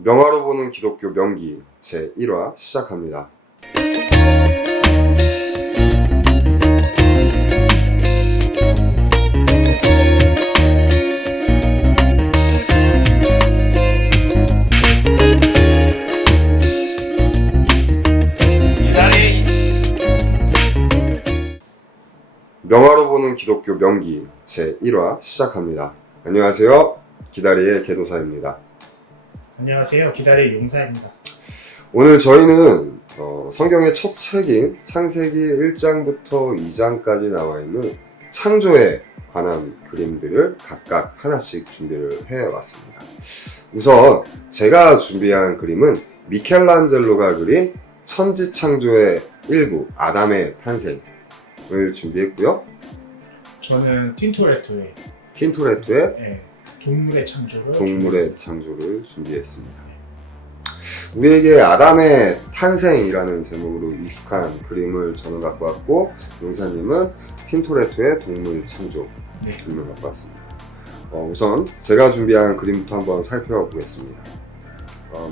명화로 보는 기독교 명기 제1화 시작합니다. 명화로 보는 기독교 명기 제1화 시작합니다. 안녕하세요. 기다리의 개도사입니다. 안녕하세요. 기다리의 용사입니다. 오늘 저희는 성경의 첫 책인 창세기 1장부터 2장까지 나와 있는 창조에 관한 그림들을 각각 하나씩 준비를 해왔습니다. 우선 제가 준비한 그림은 미켈란젤로가 그린 천지창조의 일부 아담의 탄생을 준비했고요. 저는 틴토레토의 동물의 창조를 준비했습니다. 우리에게 아담의 탄생이라는 제목으로 익숙한 그림을 저는 갖고 왔고, 용사님은 틴토레토의 동물 창조 그림을 갖고 왔습니다. 우선 제가 준비한 그림부터 한번 살펴보겠습니다.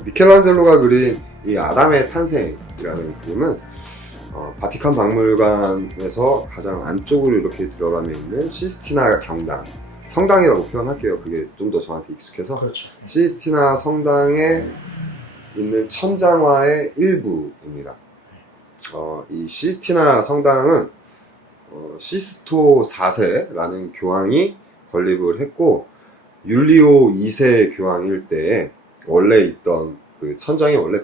미켈란젤로가 그린 이 아담의 탄생이라는 그림은 바티칸 박물관에서 가장 안쪽으로 이렇게 들어가면 있는 시스티나 경당, 성당이라고 표현할게요. 그게 좀 더 저한테 익숙해서. 그렇죠. 시스티나 성당에 있는 천장화의 일부입니다. 이 시스티나 성당은 시스토 4세라는 교황이 건립을 했고, 율리오 2세 교황일 때에 원래 있던 그 천장에 원래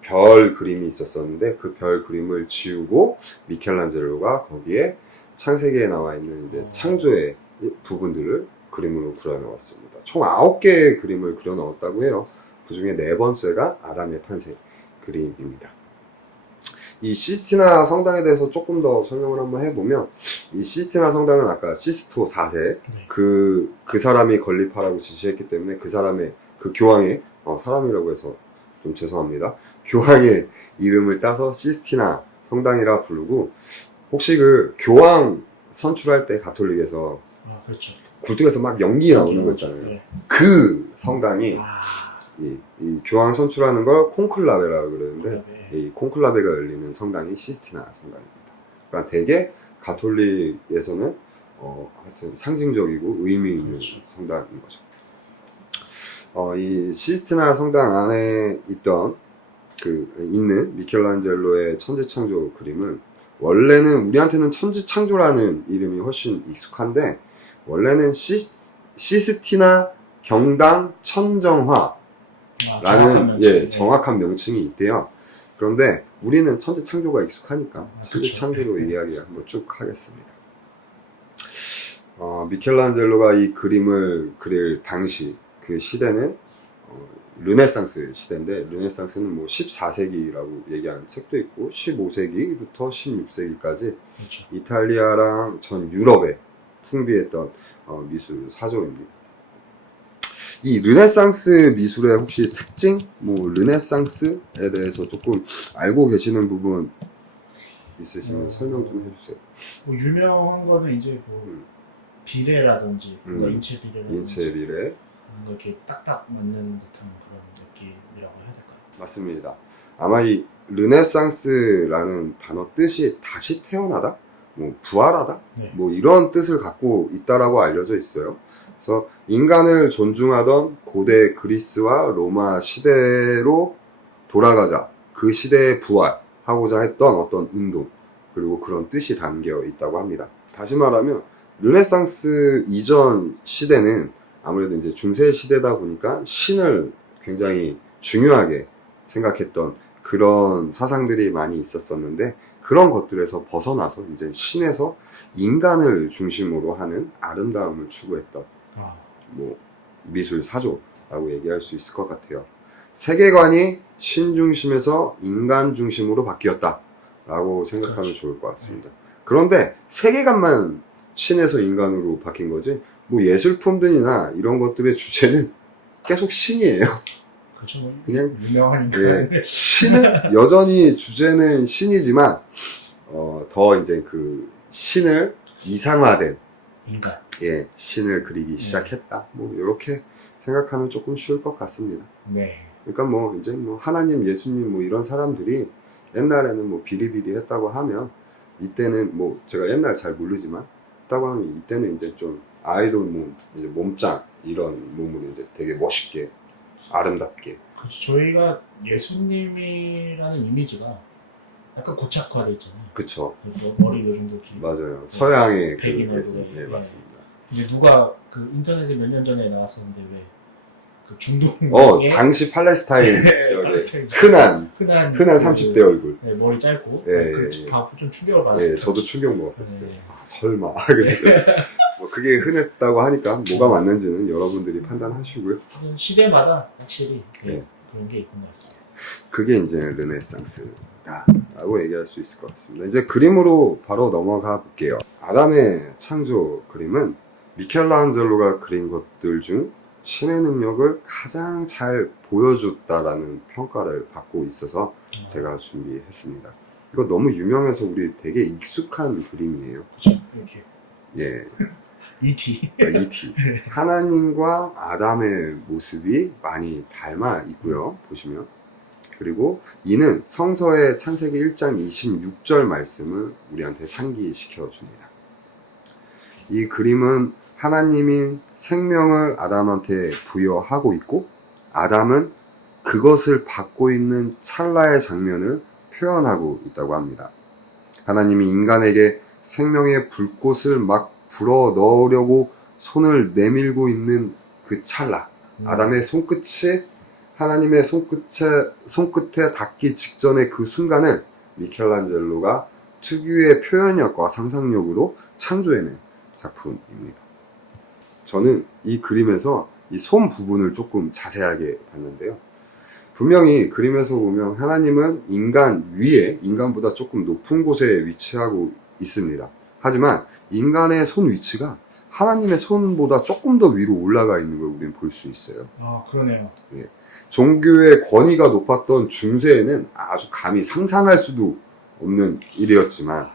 별 그림이 있었었는데, 그 별 그림을 지우고 미켈란젤로가 거기에 창세기에 나와 있는 이제 창조의 부분들을 그림으로 그려넣었습니다. 총 9개의 그림을 그려넣었다고 해요. 그 중에 4번째가 아담의 탄생 그림입니다. 이 시스티나 성당에 대해서 조금 더 설명을 한번 해보면, 이 시스티나 성당은 아까 시스토 4세 그 사람이 건립하라고 지시했기 때문에 그 교황의 사람이라고 해서 좀 죄송합니다. 교황의 이름을 따서 시스티나 성당이라 부르고, 혹시 그 교황 선출할 때 가톨릭에서 그렇죠. 굴뚝에서 막 연기 나오는 거 있잖아요. 네. 그 성당이 이 교황 선출하는 걸 콘클라베라고 그러는데, 이 콘클라베가 열리는 성당이 시스티나 성당입니다. 그러니까 되게 가톨릭에서는 하여튼 상징적이고 의미 있는 성당인 거죠. 이 시스티나 성당 안에 있는 미켈란젤로의 천지창조 그림은, 원래는 우리한테는 천지창조라는 이름이 훨씬 익숙한데, 원래는 시스티나 경당 천정화라는 정확한 명칭이 있대요. 그런데 우리는 천지창조가 익숙하니까 천지창조로 이야기 한번 쭉 하겠습니다. 미켈란젤로가 이 그림을 그릴 당시 그 시대는 르네상스 시대인데, 르네상스는 뭐 14세기라고 얘기하는 책도 있고 15세기부터 16세기까지 그렇죠. 이탈리아랑 전 유럽에 풍비했던 미술 사조입니다. 이 르네상스 미술의 혹시 특징, 르네상스에 대해서 조금 알고 계시는 부분 있으시면 설명 좀 해주세요. 유명한 거는 이제 비례라든지 인체 비례, 이렇게 딱딱 맞는 듯한 그런 느낌이라고 해야 될까요? 맞습니다. 아마 이 르네상스라는 단어 뜻이 다시 태어나다, 부활하다, 이런 뜻을 갖고 있다라고 알려져 있어요. 그래서 인간을 존중하던 고대 그리스와 로마 시대로 돌아가자, 그 시대에 부활하고자 했던 어떤 운동, 그리고 그런 뜻이 담겨 있다고 합니다. 다시 말하면 르네상스 이전 시대는 아무래도 이제 중세 시대다 보니까 신을 굉장히 중요하게 생각했던 그런 사상들이 많이 있었었는데, 그런 것들에서 벗어나서 이제 신에서 인간을 중심으로 하는 아름다움을 추구했던 미술 사조라고 얘기할 수 있을 것 같아요. 세계관이 신 중심에서 인간 중심으로 바뀌었다라고 생각하면 좋을 것 같습니다. 그런데 세계관만 신에서 인간으로 바뀐 거지, 예술품들이나 이런 것들의 주제는 계속 신이에요. 그렇죠. 그냥 유명하니까. 신은 여전히 주제는 신이지만 더 이제 그 신을 이상화된 인간. 신을 그리기 시작했다. 이렇게 생각하면 조금 쉬울 것 같습니다. 네. 그러니까 뭐 이제 뭐 하나님, 예수님 뭐 이런 사람들이 옛날에는 뭐 비리비리 했다고 하면 이때는 뭐 제가 옛날 잘 모르지만 했다고 하면 이때는 이제 좀 아이돌 몸, 이제 몸짱 이런 몸으로 이제 되게 멋있게 아름답게. 그렇죠. 저희가 예수님이라는 이미지가 약간 고착화돼 있잖아요. 그쵸. 머리 요 정도 길. 맞아요. 서양의 그 백인 예수. 얼굴에. 네, 맞습니다. 이제 누가 그 인터넷에 몇 년 전에 나왔었는데 왜 그 중동의 당시 팔레스타인 네, 지역의 팔레스타인 흔한 30대 얼굴. 네, 머리 짧고 예, 그 예. 좀 충격을 받았어요. 예, 저도 충격 먹었었어요. 네. 아, 설마. 그래서 뭐 그게 흔했다고 하니까 뭐가 맞는지는 여러분들이 판단하시고요. 시대마다 확실히 네. 그런 게 있는 것 같습니다. 그게 이제 르네상스다라고 얘기할 수 있을 것 같습니다. 이제 그림으로 바로 넘어가 볼게요. 아담의 창조 그림은 미켈란젤로가 그린 것들 중 신의 능력을 가장 잘 보여줬다라는 평가를 받고 있어서 제가 준비했습니다. 이거 너무 유명해서 우리 되게 익숙한 그림이에요. 그렇죠. 이렇게 예, E.T. E.T. 하나님과 아담의 모습이 많이 닮아 있고요. 보시면. 그리고 이는 성서의 창세기 1장 26절 말씀을 우리한테 상기시켜 줍니다. 이 그림은 하나님이 생명을 아담한테 부여하고 있고 아담은 그것을 받고 있는 찰나의 장면을 표현하고 있다고 합니다. 하나님이 인간에게 생명의 불꽃을 막 불어 넣으려고 손을 내밀고 있는 그 찰나, 아담의 손끝이 하나님의 손끝에 닿기 직전의 그 순간을 미켈란젤로가 특유의 표현력과 상상력으로 창조해낸 작품입니다. 저는 이 그림에서 이 손 부분을 조금 자세하게 봤는데요. 분명히 그림에서 보면 하나님은 인간 위에, 인간보다 조금 높은 곳에 위치하고 있습니다. 하지만 인간의 손 위치가 하나님의 손보다 조금 더 위로 올라가 있는 걸 우리는 볼 수 있어요. 아, 그러네요. 예. 종교의 권위가 높았던 중세에는 아주 감히 상상할 수도 없는 일이었지만,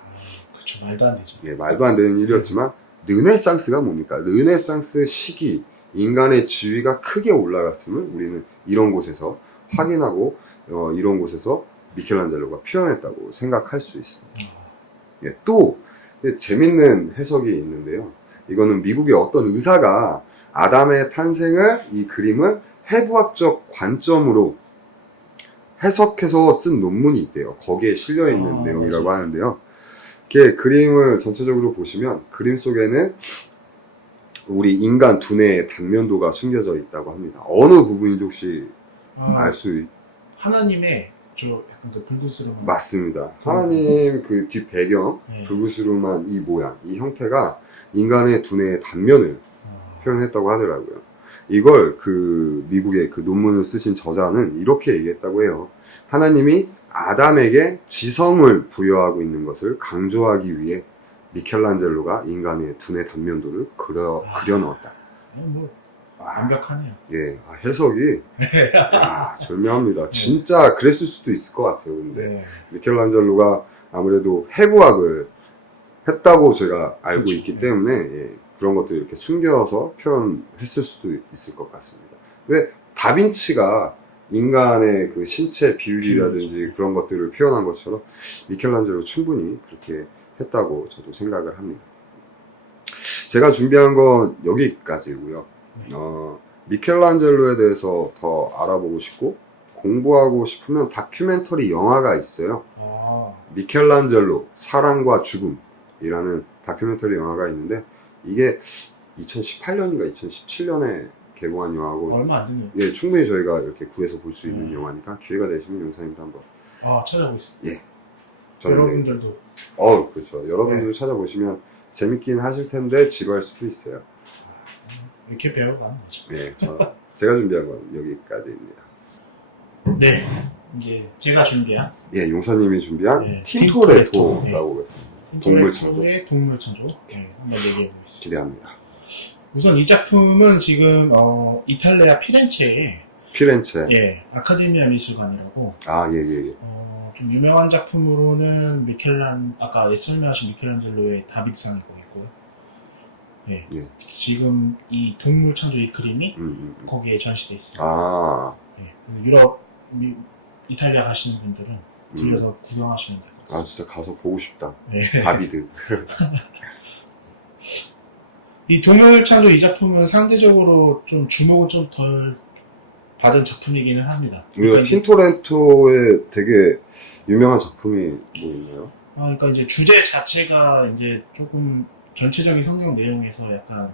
그렇죠. 말도 안 되죠. 예, 말도 안 되는 일이었지만, 르네상스가 뭡니까? 르네상스 시기, 인간의 지위가 크게 올라갔음을 우리는 이런 곳에서 확인하고, 이런 곳에서 미켈란젤로가 표현했다고 생각할 수 있습니다. 예, 또, 재밌는 해석이 있는데요. 이거는 미국의 어떤 의사가 아담의 탄생을, 이 그림을 해부학적 관점으로 해석해서 쓴 논문이 있대요. 거기에 실려있는 내용이라고 맞아요. 하는데요. 이렇게 그림을 전체적으로 보시면 그림 속에는 우리 인간 두뇌의 단면도가 숨겨져 있다고 합니다. 어느 부분인지 혹시 알 수 하나님의 저 약간 그 불구스러운 맞습니다. 하나님 그 뒷 배경, 네. 불구스름한 이 모양, 이 형태가 인간의 두뇌의 단면을 표현했다고 하더라고요. 이걸 그 미국의 그 논문을 쓰신 저자는 이렇게 얘기했다고 해요. 하나님이 아담에게 지성을 부여하고 있는 것을 강조하기 위해 미켈란젤로가 인간의 두뇌 단면도를 그려 넣었다. 뭐 완벽하네요. 예, 해석이 절묘합니다. 진짜 그랬을 수도 있을 것 같아요. 근데 네. 미켈란젤로가 아무래도 해부학을 했다고 제가 알고 그렇죠. 있기 때문에 예, 그런 것들을 이렇게 숨겨서 표현했을 수도 있을 것 같습니다. 왜 다빈치가 인간의 그 신체 비율이라든지 그런 것들을 표현한 것처럼 미켈란젤로 충분히 그렇게 했다고 저도 생각을 합니다. 제가 준비한 건 여기까지고요. 미켈란젤로에 대해서 더 알아보고 싶고 공부하고 싶으면 다큐멘터리 영화가 있어요. 미켈란젤로 사랑과 죽음이라는 다큐멘터리 영화가 있는데 이게 2018년인가 2017년에 개봉한 영화고 얼마 안 됐네요. 예, 충분히 저희가 이렇게 구해서 볼 수 있는 영화니까 기회가 되시면 용사님도 한번 찾아보겠습니다. 예, 저는 여러분들도 그렇죠. 여러분들 찾아보시면 재밌긴 하실 텐데 지루할 수도 있어요. 이렇게 배워가는 거죠. 네, 제가 준비한 건 여기까지입니다. 네, 이제 제가 준비한 예, 용사님이 준비한 네, 틴토레토라고 했습니다. 동물 창조. 동물 창조. 네, 한번 얘기해 보겠습니다. 기대합니다. 우선 이 작품은 지금 이탈리아 피렌체에 아카데미아 미술관이라고 예. 좀 유명한 작품으로는 아까 설명하신 미켈란젤로의 다비드상이 있고요. 예. 지금 이 동물 창조 이 그림이 거기에 전시되어 있습니다. 유럽, 이탈리아 가시는 분들은 들려서 구경하시면 돼요. 아, 진짜 가서 보고 싶다. 네. 다비드. 이 동물창조 이 작품은 상대적으로 좀 주목을 좀 덜 받은 작품이기는 합니다. 이거 틴토렌토의 되게 유명한 작품이 뭐 있나요? 그러니까 이제 주제 자체가 이제 조금 전체적인 성경 내용에서 약간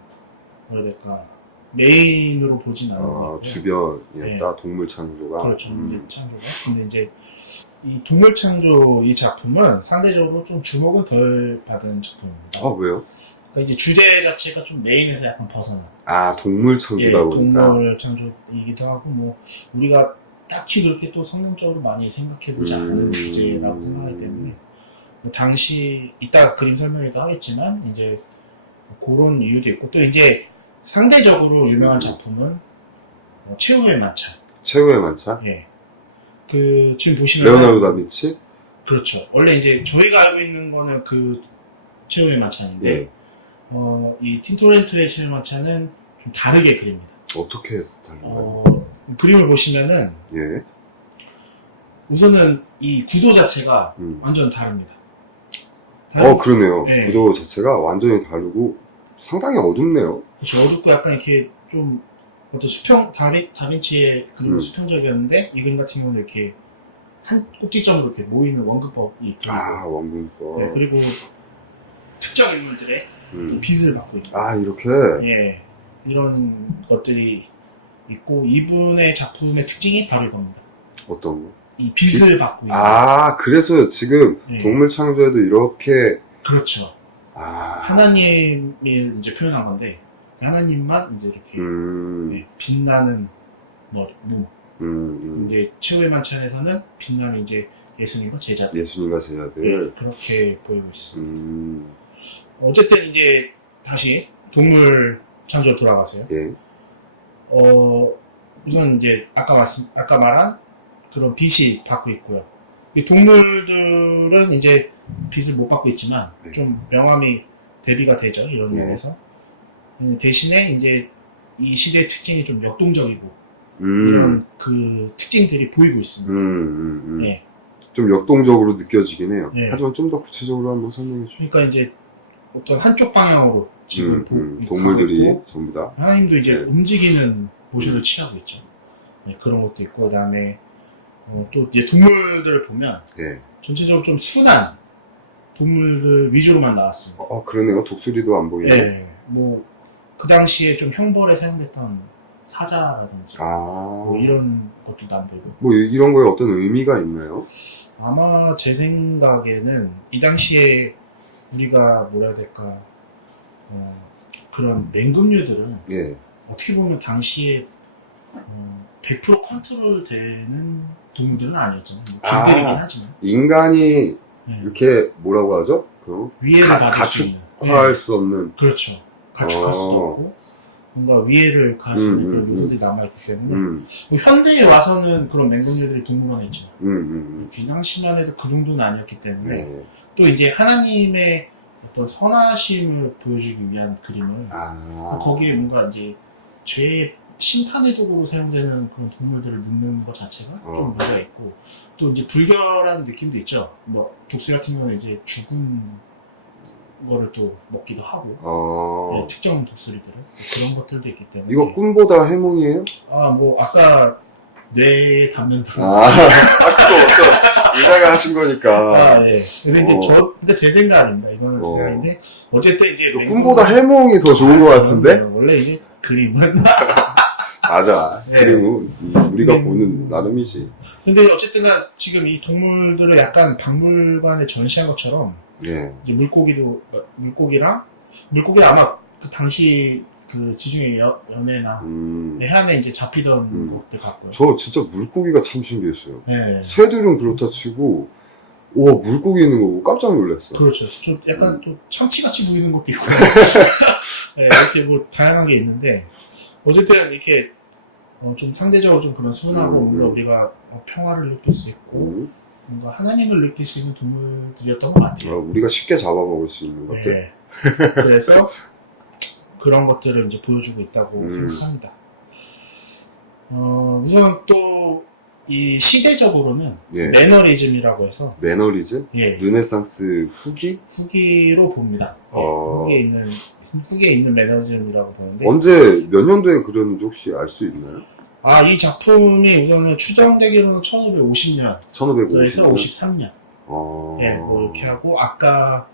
뭐라 해야 될까 메인으로 보진 않는 것 같고요. 주변이었다. 동물 창조가. 그렇죠. 이제 창조가. 근데 이제 이 동물 창조 이 작품은 상대적으로 좀 주목은 덜 받은 작품입니다. 아, 왜요? 그러니까 이제 주제 자체가 좀 메인에서 약간 벗어나. 아, 동물 창조다 보니까. 동물 창조이기도 하고 뭐 우리가 딱히 그렇게 또 성경적으로 많이 생각해보지 않는 주제라고 생각하기 때문에 뭐 당시 이따가 그림 설명에도 하겠지만 이제 그런 이유도 있고 또 이제 상대적으로 유명한 작품은 최후의 만찬. 최후의 만찬? 예. 그 지금 보시면 레오나르도 다빈치? 그렇죠. 원래 이제 저희가 알고 있는 거는 그 최후의 만찬인데 예. 이 틴토렌토의 최후의 만찬은 좀 다르게 그립니다. 어떻게 달라요? 그림을 보시면은 예. 우선은 이 구도 자체가 완전 다릅니다. 그러네요. 네. 구도 자체가 완전히 다르고 상당히 어둡네요. 그렇죠. 어둡고 약간 이렇게 좀 어떤 다빈치의 그림은 수평적이었는데 이 그림 같은 경우는 이렇게 한 꼭지점으로 이렇게 모이는 원근법이 있고 원근법. 네, 그리고 특정 인물들의 빛을 받고 있는 이렇게? 예, 이런 것들이 있고 이분의 작품의 특징이 바로 이겁니다. 어떤 거? 이 빛을 받고 있는 그래서 지금 동물 창조에도 이렇게 그렇죠. 하나님이 이제 표현한 건데 하나님만 이제 이렇게 빛나는 몸. 이제 최후의 만찬에서는 빛나는 이제 예수님과 제자들. 그렇게 보이고 있습니다. 어쨌든 이제 다시 동물 창조로 돌아가세요. 예. 우선 이제 아까 말한 그런 빛이 받고 있고요. 이 동물들은 이제 빛을 못 받고 있지만 좀 명암이 대비가 되죠. 이런 면에서. 대신에 이제 이 시대의 특징이 좀 역동적이고 이런 그 특징들이 보이고 있습니다. 예. 좀 역동적으로 느껴지긴 해요. 예. 하지만 좀 더 구체적으로 한번 설명해 주시죠. 그러니까 이제 어떤 한쪽 방향으로 지금 동물들이 가고 있고, 전부 다 하나님도 이제 움직이는 모션을 취하고 있죠. 네, 그런 것도 있고 그다음에 또 이제 동물들을 보면 전체적으로 좀 순한 동물들 위주로만 나왔습니다. 그러네요. 독수리도 안 보이네. 네, 뭐 그 당시에 좀 형벌에 사용됐던 사자라든지 뭐 이런 것도 안 보이고. 뭐 이런 거에 어떤 의미가 있나요? 아마 제 생각에는 이 당시에 우리가 뭐라 해야 될까 그런 맹금류들은 어떻게 보면 당시에 100% 컨트롤 되는 동물들은 아니었잖아요. 길들이긴 하지만 인간이 이렇게 뭐라고 하죠? 위해를 받을 수 있는 가축화할 수 없는. 그렇죠. 가축할 수도 없고 뭔가 위해를 가할 수 있는 그런 요소들이 남아있기 때문에 뭐 현대에 와서는 그런 맹금류들이 동물원에 있지만 그 당시만 해도 그 정도는 아니었기 때문에 또 이제 하나님의 어떤 선하심을 보여주기 위한 그림을 거기에 뭔가 이제 죄의 심판의 도구로 사용되는 그런 동물들을 넣는 것 자체가 좀 문제가 있고 또 이제 불결한 느낌도 있죠. 뭐 독수리 같은 경우는 이제 죽은 거를 또 먹기도 하고 특정 독수리들은 그런 것들도 있기 때문에 이거 꿈보다 해몽이에요? 뭐 아까 뇌에 담는 그거 어떤 의사가 하신 거니까. 그래서 이제 근데 제 생각입니다. 이거는 제 생각인데 어쨌든 이제 꿈보다 해몽이 더 좋은 것 같은데? 원래 이제 그림은 맞아. 그림은 우리가 보는 나름이지. 근데 어쨌든 지금 이 동물들을 약간 박물관에 전시한 것처럼 이제 물고기랑 아마 그 당시 그 지중해 연해나 해안에 이제 잡히던 것들 같고요. 저 진짜 물고기가 참 신기했어요. 새들은 그렇다 치고 물고기 있는 거 보고 깜짝 놀랐어요. 그렇죠. 좀 약간 또 참치같이 보이는 것도 있고 이렇게 뭐 다양한 게 있는데 어쨌든 이렇게 좀 상대적으로 좀 그런 순하고 뭔가 우리가 평화를 느낄 수 있고 뭔가 하나님을 느낄 수 있는 동물들이었던 것 같아요. 우리가 쉽게 잡아먹을 수 있는 것들. 그래서 그런 것들을 이제 보여주고 있다고 생각합니다. 우선 또 이 시대적으로는 예. 매너리즘이라고 해서 매너리즘? 예. 르네상스 후기? 후기로 봅니다. 예. 후기에 있는 매너리즘이라고 보는데 언제 몇 년도에 그렸는지 혹시 알 수 있나요? 이 작품이 우선은 추정되기로는 1550년 1550년. 그래서 53년 예, 어... 뭐 이렇게 하고 아까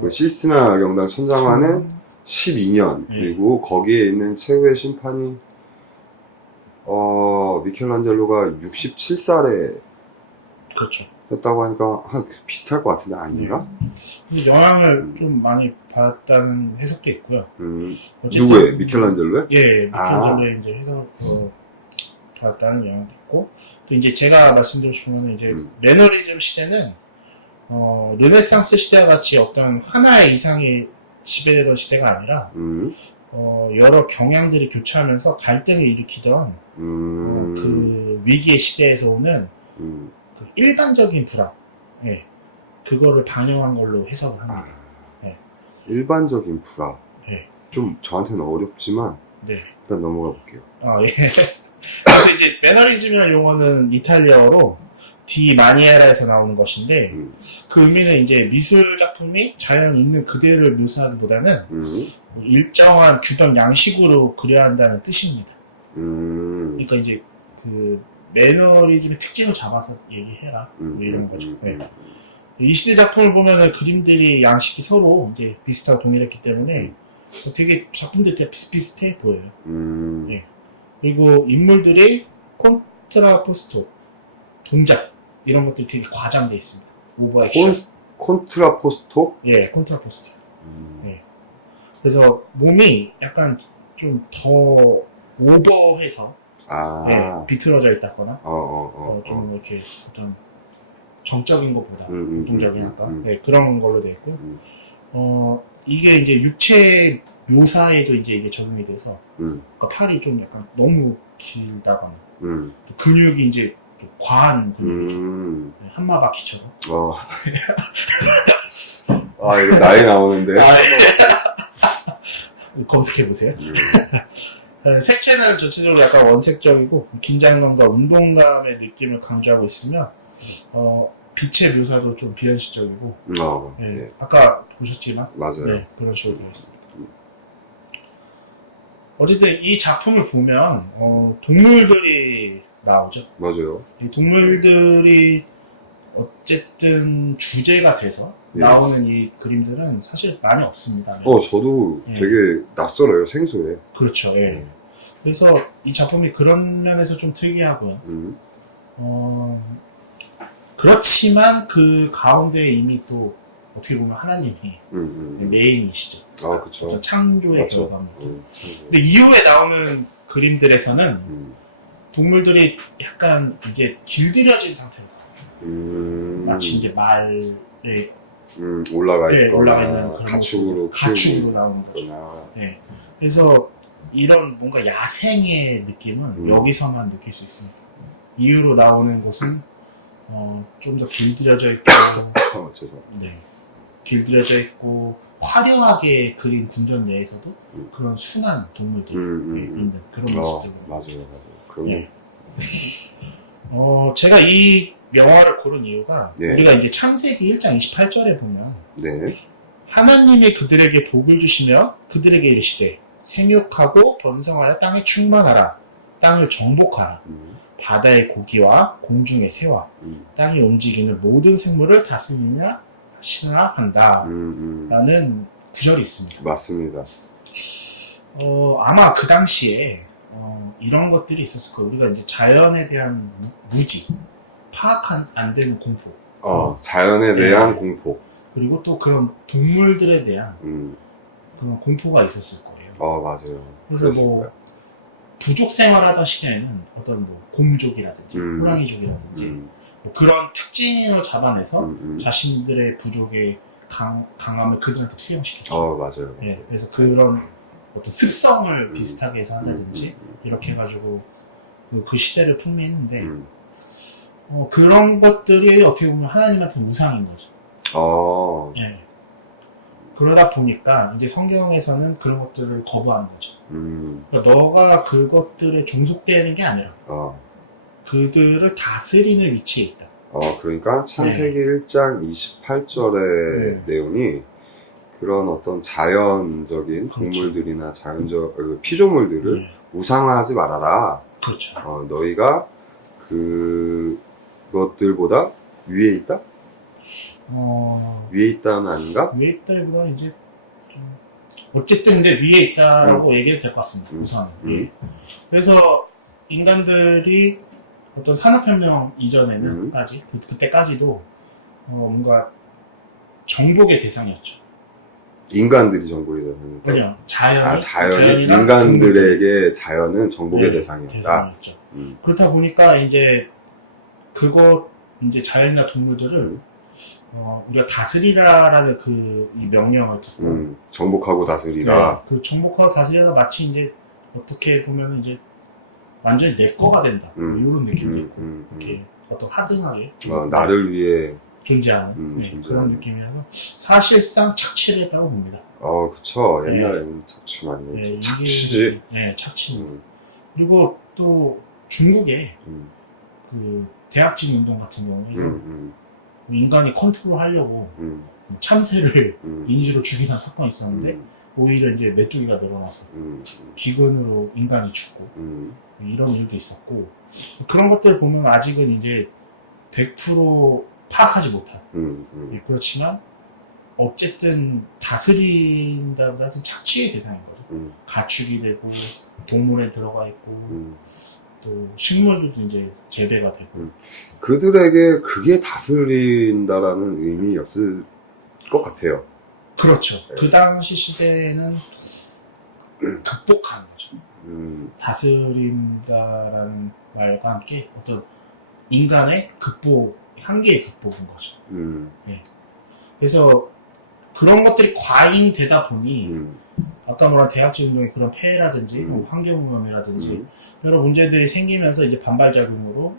그 시스티나 경당 천장화는 12년 예. 그리고 거기에 있는 최후의 심판이 미켈란젤로가 67살에 그렇죠. 했다고 하니까 비슷할 것 같은데 아닌가? 근데 영향을 좀 많이 받았다는 해석도 있고요. 어쨌든 누구의? 미켈란젤로의? 예, 미켈란젤로의 이제 해석 받았다는 영향도 있고 또 이제 제가 말씀드리고 싶은 거는 이제 매너리즘 시대는 르네상스 시대와 같이 어떤 하나의 이상이 지배되던 시대가 아니라 여러 경향들이 교차하면서 갈등을 일으키던 그 위기의 시대에서 오는 그 일반적인 불안, 예, 그거를 반영한 걸로 해석을 합니다. 예. 일반적인 불화. 예. 좀 저한테는 어렵지만 네. 일단 넘어가 볼게요. 예. 그래서 이제 매너리즘이라는 용어는 이탈리아어로 디 마니에라에서 나오는 것인데 그 의미는 이제 미술 작품이 자연 있는 그대를 묘사하기보다는 일정한 규범 양식으로 그려야 한다는 뜻입니다. 그러니까 이제 그 매너리즘의 특징을 잡아서 얘기해라 뭐 이런 거죠. 네. 이 시대 작품을 보면은 그림들이 양식이 서로 이제 비슷하고 동일했기 때문에 되게 작품들이 되게 비슷비슷해 보여요. 네. 그리고 인물들이 콘트라포스토 동작 이런 것들이 되게 과장돼 있습니다. 오버액션. 콘트라포스토? 예, 콘트라포스토. 예. 그래서 몸이 약간 좀 더 오버해서 예, 비틀어져 있다거나 좀 이렇게 어떤 정적인 것보다 동적인 아까 예, 그런 걸로 되어 있고요. 이게 이제 육체 묘사에도 이제 이게 적용이 돼서 그러니까 팔이 좀 약간 너무 길다거나 또 근육이 이제 과한 근육이죠. 한마바퀴처럼. 이거 나이 나오는데. 검색해보세요. 색채는 전체적으로 약간 원색적이고 긴장감과 운동감의 느낌을 강조하고 있으며 빛의 묘사도 좀 비현실적이고 네, 아까 보셨지만 맞아요. 네, 그런 식으로 되어 있습니다. 어쨌든 이 작품을 보면 동물들이 나오죠. 맞아요. 이 동물들이 어쨌든 주제가 돼서 나오는 이 그림들은 사실 많이 없습니다. 저도 되게 낯설어요, 생소해. 그렇죠, 예. 그래서 이 작품이 그런 면에서 좀 특이하고요. 그렇지만 그 가운데 이미 또 어떻게 보면 하나님이 메인이시죠. 그쵸. 창조의 결과입니다. 근데 이후에 나오는 그림들에서는 동물들이 약간 이제 길들여진 상태로 마치 이제 말에 올라가 있는 그런 가축으로 나오는 거죠. 네. 그래서 이런 뭔가 야생의 느낌은 여기서만 느낄 수 있습니다. 이후로 나오는 곳은 좀 더 길들여져 있고 네. 길들여져 있고 화려하게 그린 궁전 내에서도 그런 순한 동물들이 있는 그런 모습들을 맞아요. 네. 제가 이 명화를 고른 이유가 우리가 이제 창세기 1장 28절에 보면 하나님이 그들에게 복을 주시며 그들에게 이르시되 생육하고 번성하여 땅에 충만하라 땅을 정복하라 바다의 고기와 공중의 새와 땅에 움직이는 모든 생물을 다스리냐 하시나 한다 라는 구절이 있습니다. 맞습니다. 아마 그 당시에 이런 것들이 있었을 거예요. 우리가 이제 자연에 대한 무지, 파악 안 되는 공포. 자연에 대한 공포. 그리고 또 그런 동물들에 대한 그런 공포가 있었을 거예요. 맞아요. 그래서 뭐 부족 생활하던 시대에는 어떤 뭐 곰족이라든지 호랑이족이라든지 뭐 그런 특징을 잡아내서 자신들의 부족의 강함을 그들한테 투영시키죠. 맞아요. 네, 그래서 그런 어떤 습성을 비슷하게 해서 한다든지 이렇게 해가지고 그 시대를 풍미했는데 그런 것들이 어떻게 보면 하나님한테 우상인 거죠. 예. 그러다 보니까 이제 성경에서는 그런 것들을 거부하는 거죠. 그러니까 너가 그것들에 종속되는 게 아니라 그들을 다스리는 위치에 있다. 그러니까 창세기 1장 28절의 내용이 그런 어떤 자연적인 동물들이나 자연적 피조물들을 우상화하지 말아라. 그렇죠. 너희가 그것들보다 위에 있다? 위에 있다는 아닌가? 위에 있다기보다 이제 좀 어쨌든 근데 위에 있다라고 얘기해도 될 것 같습니다. 우선. 그래서 인간들이 어떤 산업혁명 이전에는 그때까지도 뭔가 정복의 대상이었죠. 인간들이 정복의 대상이었다? 아니요. 자연이. 자연이 인간들에게 자연은 정복의 대상이었다. 대상이었죠. 그렇다 보니까 이제 이제 자연이나 동물들을 우리가 다스리라라는 이 명령을 듣고 정복하고 다스리라. 그 정복하고 다스리라가 마치 이제 어떻게 보면 이제 완전히 내 거가 된다. 이런 느낌도 있고 이렇게 어떤 하등하게 나를 위해 존재하는 그런 느낌이라서 사실상 착취를 했다고 봅니다. 그쵸. 옛날에는 착취 많이 했죠. 착취지. 착취. 그리고 또 중국의 그 대약진 운동 같은 경우에 인간이 컨트롤 하려고 참새를 인위로 죽이는 사건이 있었는데 오히려 이제 메뚜기가 늘어나서 기근으로 인간이 죽고 이런 일도 있었고 그런 것들 보면 아직은 이제 100% 파악하지 못한 그렇지만 어쨌든 다스린다보다는 착취의 대상인 거죠. 가축이 되고 동물에 들어가 있고 또 식물들도 이제 재배가 되고 그들에게 그게 다스린다라는 의미였을 것 같아요. 그렇죠. 그 당시 시대에는 극복하는 거죠. 다스린다라는 말과 함께 어떤 인간의 한계의 극복인 거죠. 그래서 그런 것들이 과잉되다 보니 아까 말한 대학질 운동의 그런 폐해라든지 환경오염이라든지 여러 문제들이 생기면서 이제 반발작용으로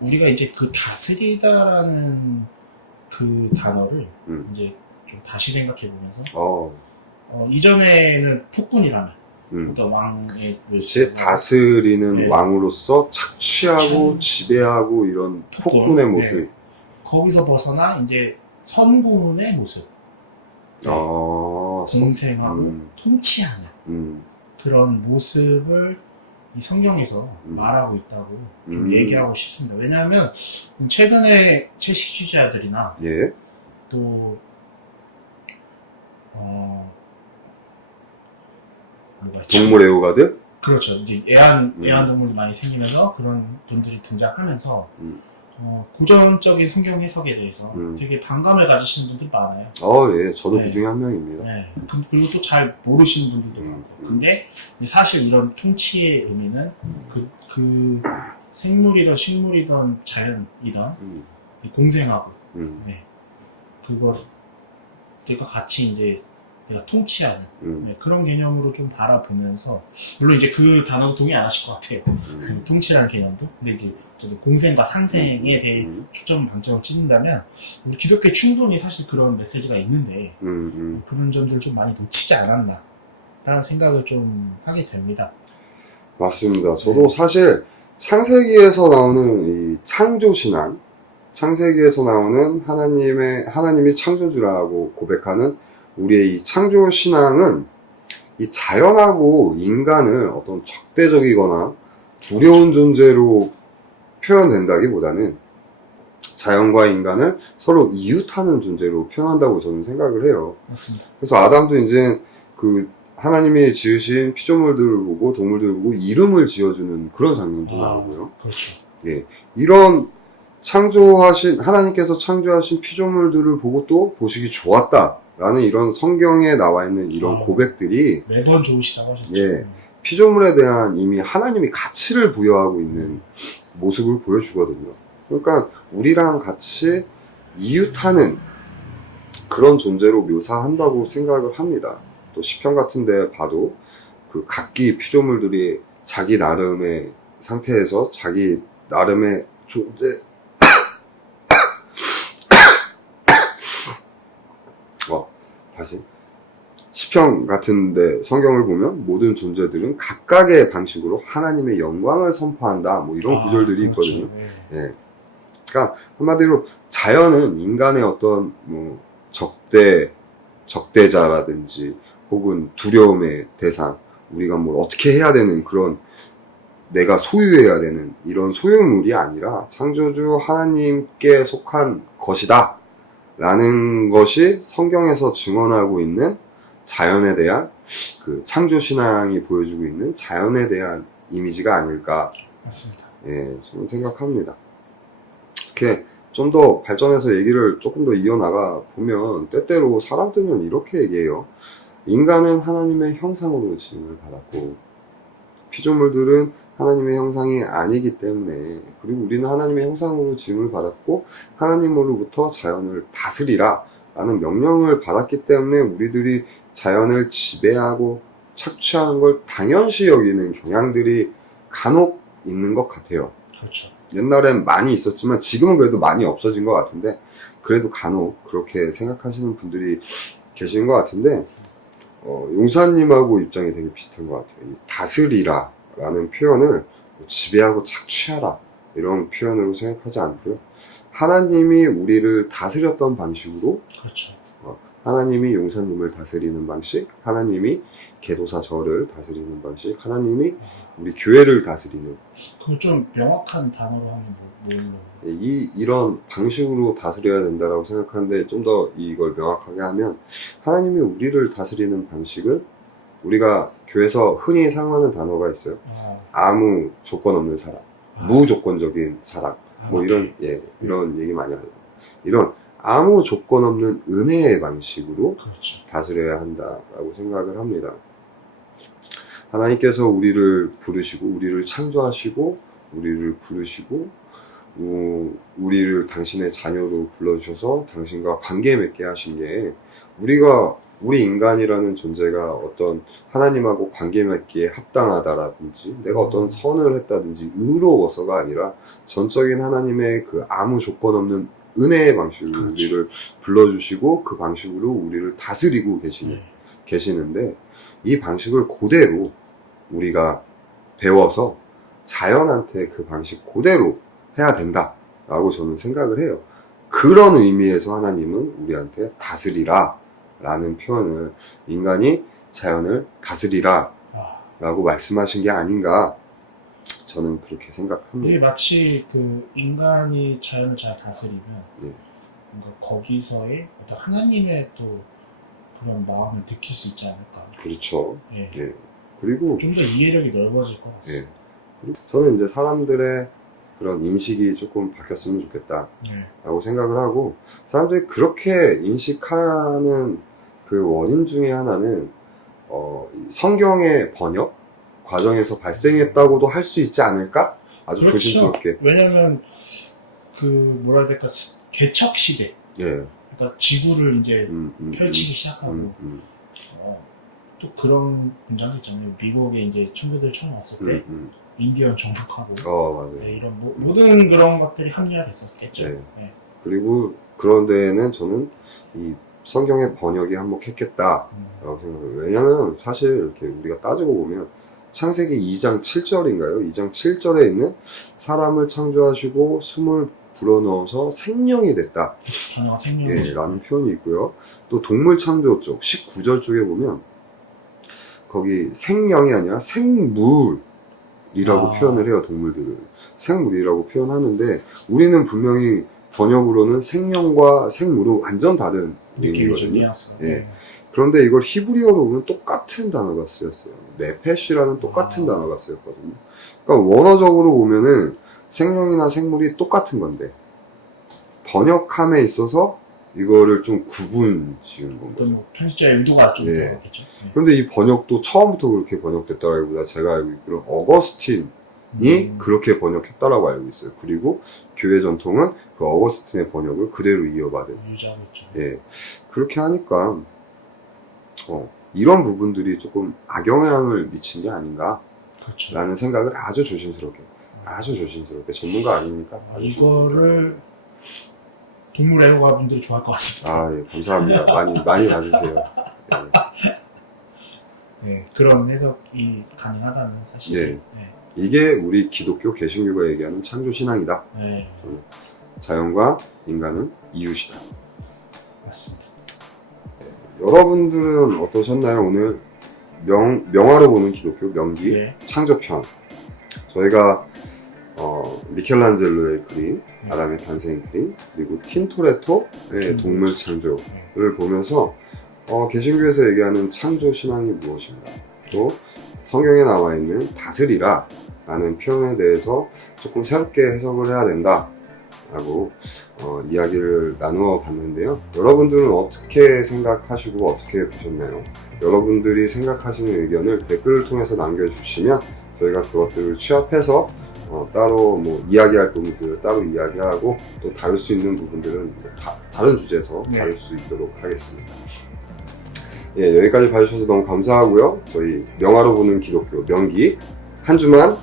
우리가 이제 그 다스리다라는 그 단어를 이제 좀 다시 생각해 보면서 이전에는 폭군이라면 어떤 왕의 그치 다스리는 왕으로서 착취하고 지배하고 이런 폭군의 모습 거기서 벗어나 이제 선군의 모습 공생하고 통치하는 그런 모습을 이 성경에서 말하고 있다고 좀 얘기하고 싶습니다. 왜냐하면 최근에 채식주의자들이나 또 뭐가 있죠? 동물 애호가들? 그렇죠. 이제 애완동물이 많이 생기면서 그런 분들이 등장하면서 고전적인 성경 해석에 대해서 되게 반감을 가지시는 분들이 많아요. 예, 저도 그 중에 한 명입니다. 그리고 또 잘 모르시는 분들도 많고. 근데 사실 이런 통치의 의미는 그 생물이든 식물이든 자연이든 공생하고, 그것들과 같이 이제 내가 통치하는 그런 개념으로 좀 바라보면서 물론 이제 그 단어도 동의 안 하실 것 같아요. 그 통치라는 개념도. 근데 이제 공생과 상생에 대해 초점 방점을 찍는다면 우리 기독교에 충분히 사실 그런 메시지가 있는데 그런 점들을 좀 많이 놓치지 않았나 라는 생각을 좀 하게 됩니다. 맞습니다. 저도 사실 창세기에서 나오는 이 창조신앙, 창세기에서 나오는 하나님이 창조주라고 고백하는 우리의 이 창조 신앙은 이 자연하고 인간을 어떤 적대적이거나 두려운 존재로 표현된다기보다는 자연과 인간을 서로 이웃하는 존재로 표현한다고 저는 생각을 해요. 맞습니다. 그래서 아담도 이제 그 하나님이 지으신 피조물들을 보고 동물들을 보고 이름을 지어주는 그런 장면도 나오고요. 그렇죠. 이런 하나님께서 창조하신 피조물들을 보고 또 보시기 좋았다. 라는 이런 성경에 나와 있는 이런 고백들이 매번 좋으시다고 하셨죠. 피조물에 대한 이미 하나님이 가치를 부여하고 있는 모습을 보여주거든요. 그러니까 우리랑 같이 이웃하는 그런 존재로 묘사한다고 생각을 합니다. 또 시편 같은 데 봐도 그 각기 피조물들이 자기 나름의 상태에서 자기 나름의 존재 시편 같은데 성경을 보면 모든 존재들은 각각의 방식으로 하나님의 영광을 선포한다. 뭐 이런 구절들이 그렇죠. 있거든요. 예. 그러니까 한마디로 자연은 인간의 어떤 뭐 적대자라든지 혹은 두려움의 대상, 우리가 뭘 어떻게 해야 되는 그런 내가 소유해야 되는 이런 소유물이 아니라 창조주 하나님께 속한 것이다 라는 것이 성경에서 증언하고 있는 자연에 대한 그 창조신앙이 보여주고 있는 자연에 대한 이미지가 아닐까. 맞습니다. 예, 저는 생각합니다. 이렇게 좀 더 발전해서 얘기를 조금 더 이어나가 보면 때때로 사람들은 이렇게 얘기해요. 인간은 하나님의 형상으로 지음을 받았고 피조물들은 하나님의 형상이 아니기 때문에, 그리고 우리는 하나님의 형상으로 지음을 받았고 하나님으로부터 자연을 다스리라 라는 명령을 받았기 때문에 우리들이 자연을 지배하고 착취하는 걸 당연시 여기는 경향들이 간혹 있는 것 같아요. 그렇죠. 옛날엔 많이 있었지만 지금은 그래도 많이 없어진 것 같은데, 그래도 간혹 그렇게 생각하시는 분들이 계시는 것 같은데, 용사님하고 입장이 되게 비슷한 것 같아요. 이 다스리라 라는 표현을 지배하고 착취하라 이런 표현으로 생각하지 않고요. 하나님이 우리를 다스렸던 방식으로, 그렇죠. 하나님이 용사님을 다스리는 방식, 하나님이 개도사 저를 다스리는 방식, 하나님이 우리 교회를 다스리는, 그럼 좀 명확한 단어로 하면 이런 방식으로 다스려야 된다라고 생각하는데, 좀 더 이걸 명확하게 하면 하나님이 우리를 다스리는 방식은 우리가 교회에서 흔히 사용하는 단어가 있어요. 아무 조건 없는 사랑, 무조건적인 사랑, 뭐 이런 이런 얘기 많이 하죠. 이런 아무 조건 없는 은혜의 방식으로 그렇죠. 다스려야 한다라고 생각을 합니다. 하나님께서 우리를 부르시고 우리를 창조하시고 우리를 부르시고 우리를 당신의 자녀로 불러주셔서 당신과 관계 맺게 하신 게, 우리 인간이라는 존재가 어떤 하나님하고 관계 맺기에 합당하다라든지 내가 어떤 선을 했다든지 의로워서가 아니라 전적인 하나님의 그 아무 조건 없는 은혜의 방식으로 그렇죠. 우리를 불러주시고 그 방식으로 우리를 다스리고 계시는데, 이 방식을 그대로 우리가 배워서 자연한테 그 방식 그대로 해야 된다라고 저는 생각을 해요. 그런 의미에서 하나님은 우리한테 다스리라 라는 표현을, 인간이 자연을 다스리라 라고 말씀하신 게 아닌가, 저는 그렇게 생각합니다. 이게 마치 그 인간이 자연을 잘 다스리면 네. 뭔가 거기서의 어떤 하나님의 또 그런 마음을 느낄 수 있지 않을까. 그렇죠. 예. 네. 그리고 좀 더 이해력이 넓어질 것 같습니다. 그리고 저는 이제 사람들의 그런 인식이 조금 바뀌었으면 좋겠다 라고 생각을 하고, 사람들이 그렇게 인식하는 그 원인 중에 하나는 성경의 번역 과정에서 발생했다고도 할 수 있지 않을까? 아주 그렇죠. 조심스럽게. 왜냐면 그 뭐라 해야 될까, 개척 시대, 예. 그러니까 지구를 이제 펼치기 시작하고 또 그런 문장이 있잖아요. 미국에 이제 청교도를 처음 왔을 때 인디언 정복하고 맞아요. 네, 이런 모든 그런 것들이 합리화됐었겠죠. 네. 네. 그리고 그런 데에는 저는 이 성경의 번역이 한몫했겠다라고 생각해요. 왜냐면 사실 이렇게 우리가 따지고 보면 창세기 2장 7절인가요? 2장 7절에 있는 사람을 창조하시고 숨을 불어넣어서 생명이 됐다. 단어가 생명이죠. 라는 표현이 있고요. 또 동물 창조 쪽 19절 쪽에 보면 거기 생명이 아니라 생물이라고 표현을 해요. 동물들을 생물이라고 표현하는데, 우리는 분명히 번역으로는 생명과 생물은 완전 다른 의미거든요. 예. 그런데 이걸 히브리어로 보면 똑같은 단어가 쓰였어요. 네펫이라는 똑같은 단어가 쓰였거든요. 그러니까 원어적으로 보면은 생명이나 생물이 똑같은 건데 번역함에 있어서 이거를 좀 구분 지은 건 거죠. 뭐 편집자의 의도가 좀 들어갔겠죠. 그런데 이 번역도 처음부터 그렇게 번역됐다라기보다 제가 알고 있기로 어거스틴이 그렇게 번역했다라고 알고 있어요. 그리고 교회 전통은 그 어거스틴의 번역을 그대로 이어받은. 유지하고 있죠. 예. 그렇게 하니까 이런 부분들이 조금 악영향을 미친 게 아닌가 그렇죠. 라는 생각을 아주 조심스럽게 전문가 아니니까 이거를 동물 애호가 분들이 좋아할 것 같습니다. 예, 감사합니다. 많이 봐주세요. 예. 네, 그런 해석이 가능하다는 사실. 네. 이게 우리 기독교 개신교가 얘기하는 창조신앙이다. 네. 자연과 인간은 이웃이다. 맞습니다. 여러분들은 어떠셨나요? 오늘 명화로 보는 기독교 명기 네. 창조편. 저희가 미켈란젤로의 그림, 아담의 탄생 그림, 그리고 틴토레토의 동물 창조를 보면서 개신교에서 얘기하는 창조 신앙이 무엇인가, 또 성경에 나와 있는 다스리라 라는 표현에 대해서 조금 새롭게 해석을 해야 된다 라고 이야기를 나누어 봤는데요. 여러분들은 어떻게 생각하시고 어떻게 보셨나요? 여러분들이 생각하시는 의견을 댓글을 통해서 남겨주시면 저희가 그것들을 취합해서 따로 뭐 이야기할 부분들을 따로 이야기하고, 또 다룰 수 있는 부분들은 다른 주제에서 다룰 수 있도록 하겠습니다. 예, 여기까지 봐주셔서 너무 감사하고요. 저희 명화로 보는 기독교 명기 한 주만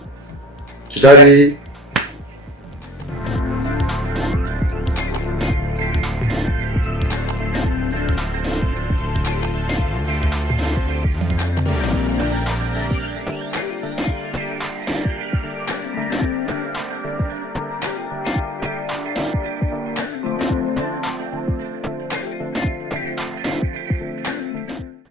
기다리